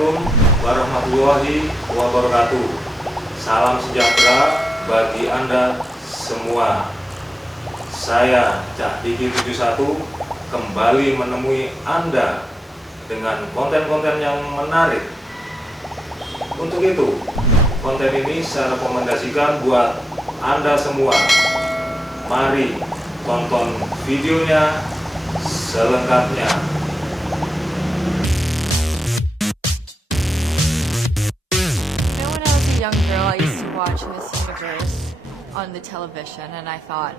Assalamualaikum warahmatullahi wabarakatuh. Salam sejahtera bagi Anda semua. Saya Cak Diki 71 kembali menemui Anda dengan konten-konten yang menarik. Untuk itu, konten ini saya rekomendasikan buat Anda semua. Mari tonton videonya selengkapnya. When I was a young girl, I used to watch Miss Universe on the television, and I thought,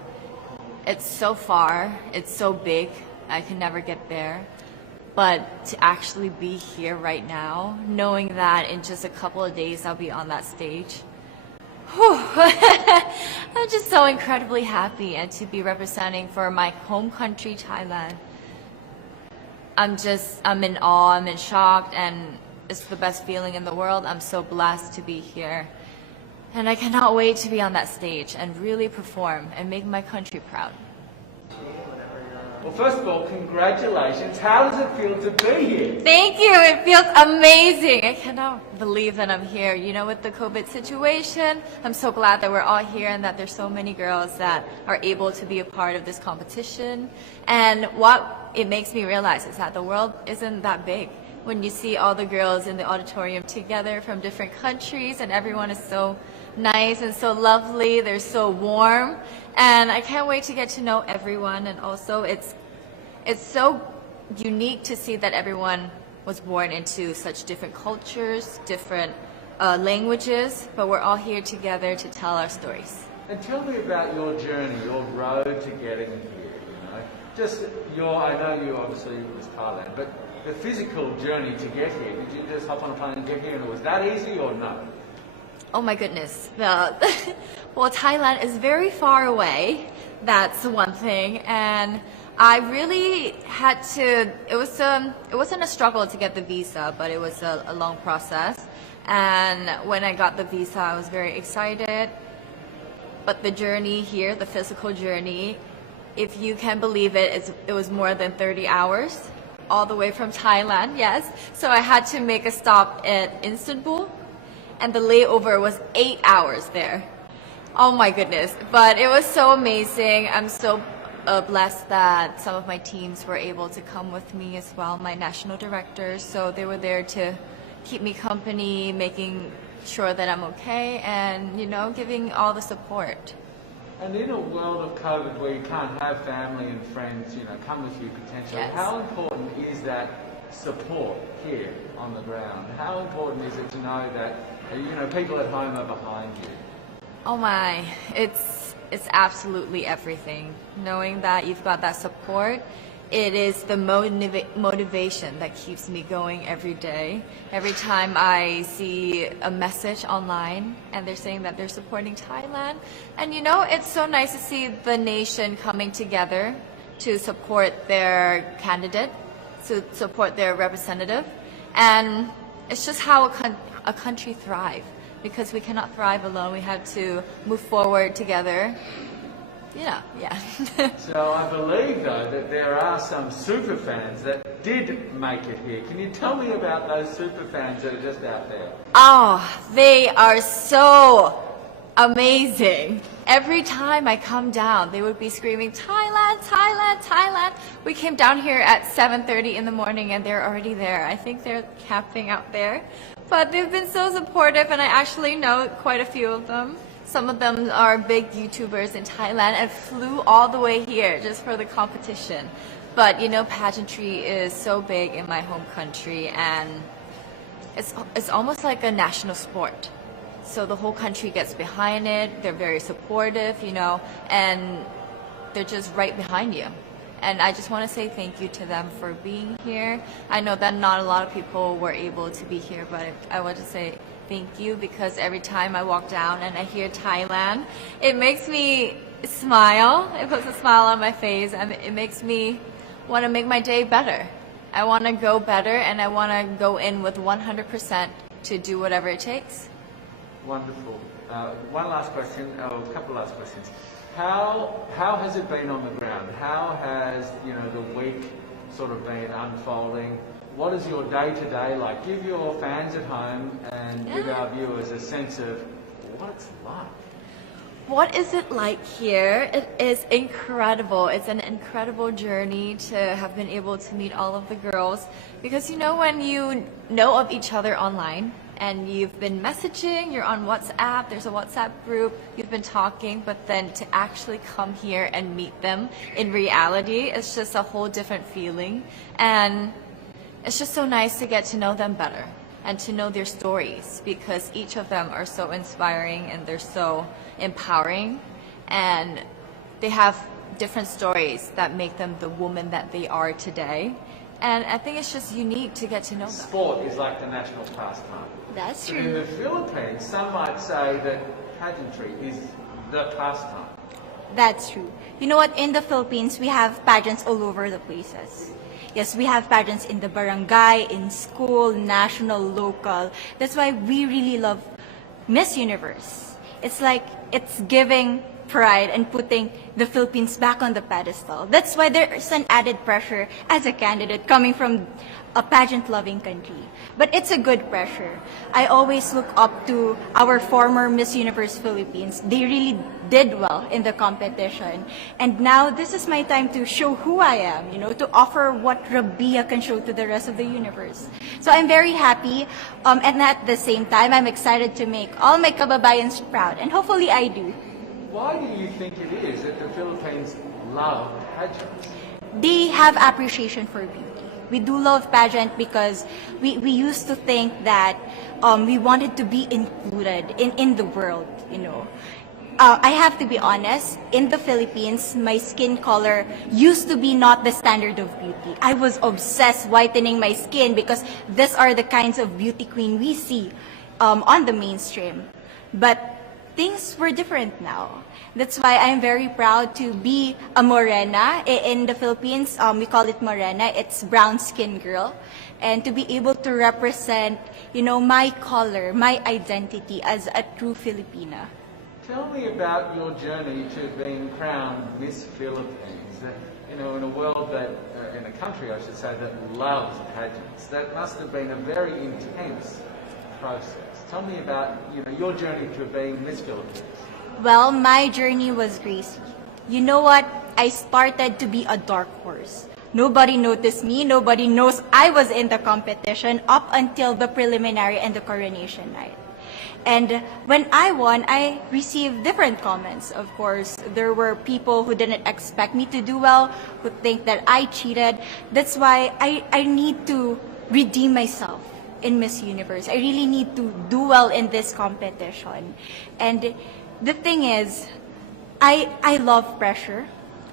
it's so far, it's so big, I can never get there. But to actually be here right now, knowing that in just a couple of days I'll be on that stage, whew, I'm just so incredibly happy, and to be representing for my home country, Thailand. I'm in awe, I'm in shock, and it's the best feeling in the world. I'm so blessed to be here. And I cannot wait to be on that stage and really perform and make my country proud. Well, first of all, congratulations. How does it feel to be here? Thank you. It feels amazing. I cannot believe that I'm here. You know, with the COVID situation, I'm so glad that we're all here and that there's so many girls that are able to be a part of this competition. And what it makes me realize is that the world isn't that big. When you see all the girls in the auditorium together from different countries, and everyone is so nice and so lovely, they're so warm, and I can't wait to get to know everyone. And also it's so unique to see that everyone was born into such different cultures, different languages, but we're all here together to tell our stories. And tell me about your journey, your road to getting here, you know. Just I know you obviously was Thailand, but the physical journey to get here, did you just hop on a plane and get here, and was that easy or no? Oh my goodness. Well, Thailand is very far away. That's one thing. And I really had to, it wasn't a struggle to get the visa, but it was a long process. And when I got the visa, I was very excited. But the journey here, the physical journey, if you can believe it, it was more than 30 hours, all the way from Thailand, yes. So I had to make a stop at Istanbul, and the layover was 8 hours there. Oh my goodness. But it was so amazing. I'm so blessed that some of my teams were able to come with me as well, my national directors. So they were there to keep me company, making sure that I'm okay, and, you know, giving all the support. And in a world of COVID where you can't have family and friends, you know, come with you potentially, Yes. How important is that support here on the ground? How important is it to know that, you know, people at home are behind you? Oh my, it's absolutely everything. Knowing that you've got that support, it is the motivation that keeps me going every day. Every time I see a message online and they're saying that they're supporting Thailand, and you know, it's so nice to see the nation coming together to support their candidate, to support their representative, and it's just how a country thrives. Because we cannot thrive alone, we have to move forward together. You know, yeah. So I believe, though, that there are some super fans that did make it here. Can you tell me about those super fans that are just out there? Oh, they are so amazing. Every time I come down, they would be screaming, Thailand, Thailand, Thailand. We came down here at 7:30 in the morning and they're already there. I think they're camping out there. But they've been so supportive, and I actually know quite a few of them. Some of them are big YouTubers in Thailand and flew all the way here just for the competition. But you know, pageantry is so big in my home country, and it's almost like a national sport. So the whole country gets behind it. They're very supportive, you know, and they're just right behind you. And I just want to say thank you to them for being here. I know that not a lot of people were able to be here, but I want to say thank you, because every time I walk down and I hear Thailand, it makes me smile. It puts a smile on my face, and it makes me want to make my day better. I want to go better, and I want to go in with 100% to do whatever it takes. Wonderful. One last question, a couple of last questions. How has it been on the ground? How has, you know, the week sort of been unfolding? what is your day-to-day like? Give your fans at home and give our viewers a sense of what it's like. What is it like here? It is incredible. It's an incredible journey to have been able to meet all of the girls, because you know, when you know of each other online and you've been messaging, you're on WhatsApp, there's a WhatsApp group, you've been talking, but then to actually come here and meet them in reality, it's just a whole different feeling. And it's just so nice to get to know them better and to know their stories, because each of them are so inspiring and they're so empowering, and they have different stories that make them the woman that they are today. And I think it's just unique to get to know them. Sport is like the national pastime. That's But in true. the Philippines, some might say that pageantry is the pastime. That's true. You know what? In the Philippines, we have pageants all over the places. Yes, we have pageants in the barangay, in school, national, local. That's why we really love Miss Universe. It's like it's giving pride and putting the Philippines back on the pedestal. That's why there's an added pressure as a candidate coming from a pageant-loving country. But it's a good pressure. I always look up to our former Miss Universe Philippines. They really did well in the competition. And now this is my time to show who I am, you know, to offer what Rabiya can show to the rest of the universe. So I'm very happy, and at the same time, I'm excited to make all my kababayans proud, and hopefully I do. Why do you think it is that the Philippines love pageants? They have appreciation for beauty. We do love pageant because we used to think that we wanted to be included in the world, you know. I have to be honest, in the Philippines, my skin color used to be not the standard of beauty. I was obsessed whitening my skin because these are the kinds of beauty queen we see on the mainstream. But things were different now. That's why I'm very proud to be a morena. In the Philippines, we call it morena. It's brown skin girl. And to be able to represent, you know, my color, my identity as a true Filipina. Tell me about your journey to being crowned Miss Philippines. You know, in a world that, in a country, I should say, that loves pageants. That must have been a very intense process. Tell me about, you know, your journey to being Miss Philippines. Well, my journey was crazy. You know what? I started to be a dark horse. Nobody noticed me. Nobody knows I was in the competition up until the preliminary and the coronation night. And when I won, I received different comments. Of course, there were people who didn't expect me to do well, who think that I cheated. That's why I need to redeem myself in Miss Universe. I really need to do well in this competition. And the thing is, I love pressure.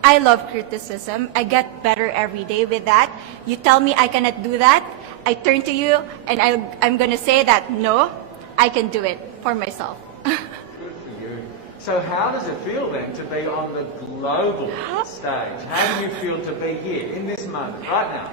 I love criticism. I get better every day with that. You tell me I cannot do that, I turn to you and I'm going to say that, no, I can do it for myself. Good for you. So how does it feel then to be on the global stage? How do you feel to be here in this moment, right now?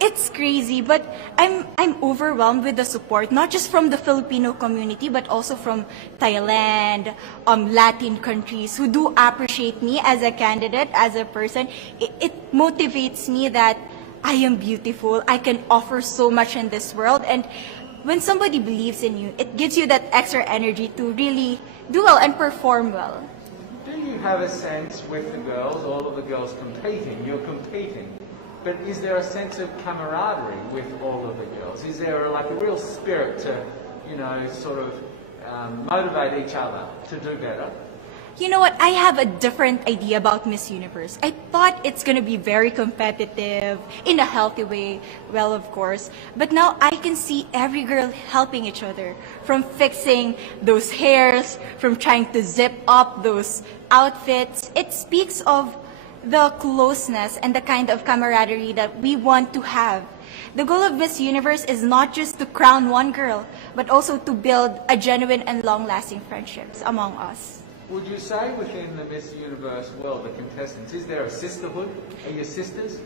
It's crazy, but I'm overwhelmed with the support, not just from the Filipino community, but also from Thailand, Latin countries who do appreciate me as a candidate, as a person. It motivates me that I am beautiful. I can offer so much in this world. And when somebody believes in you, it gives you that extra energy to really do well and perform well. Do you have a sense with the girls, all of the girls competing, you're competing, but is there a sense of camaraderie with all of the girls? Is there like a real spirit to, you know, sort of motivate each other to do better? You know what? I have a different idea about Miss Universe. I thought it's going to be very competitive, in a healthy way, well, of course. But now I can see every girl helping each other, from fixing those hairs, from trying to zip up those outfits. It speaks of the closeness and the kind of camaraderie that we want to have. The goal of Miss Universe is not just to crown one girl, but also to build a genuine and long-lasting friendships among us. Would you say within the Miss Universe world, the contestants, is there a sisterhood? Are you sisters?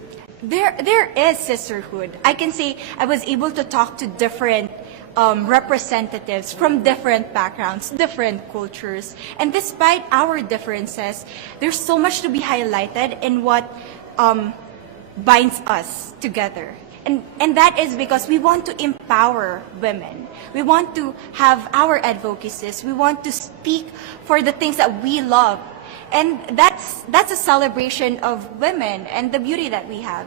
There is sisterhood. I can say I was able to talk to different representatives from different backgrounds, different cultures. And despite our differences, there's so much to be highlighted in what binds us together. And that is because we want to empower women. We want to have our advocacies. We want to speak for the things that we love. And that's a celebration of women and the beauty that we have.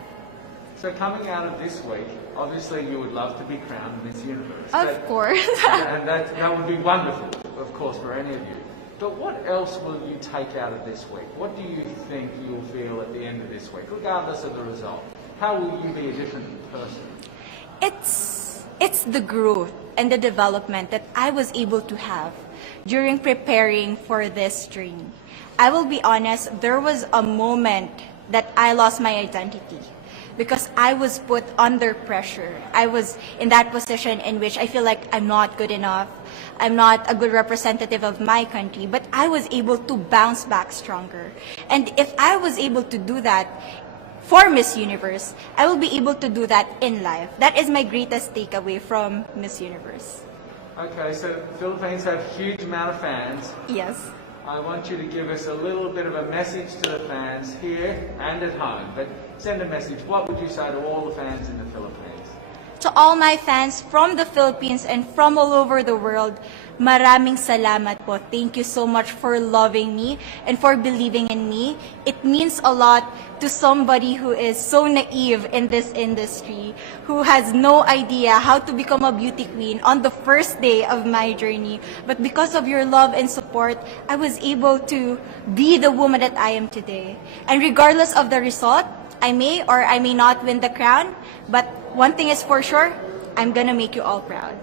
So coming out of this week, obviously you would love to be crowned Miss Universe. Of course. And that would be wonderful, of course, for any of you. But what else will you take out of this week? What do you think you'll feel at the end of this week, regardless of the result? How will you be a different person? It's the growth and the development that I was able to have during preparing for this journey. I will be honest, there was a moment that I lost my identity because I was put under pressure. I was in that position in which I feel like I'm not good enough. I'm not a good representative of my country, but I was able to bounce back stronger. And if I was able to do that for Miss Universe, I will be able to do that in life. That is my greatest takeaway from Miss Universe. Okay, so Philippines have a huge amount of fans. Yes. I want you to give us a little bit of a message to the fans here and at home. But send a message. What would you say to all the fans in the Philippines? To all my fans from the Philippines and from all over the world, maraming salamat po. Thank you so much for loving me and for believing in me. It means a lot to somebody who is so naive in this industry, who has no idea how to become a beauty queen on the first day of my journey. But because of your love and support, I was able to be the woman that I am today. And regardless of the result, I may or I may not win the crown, but one thing is for sure, I'm gonna make you all proud.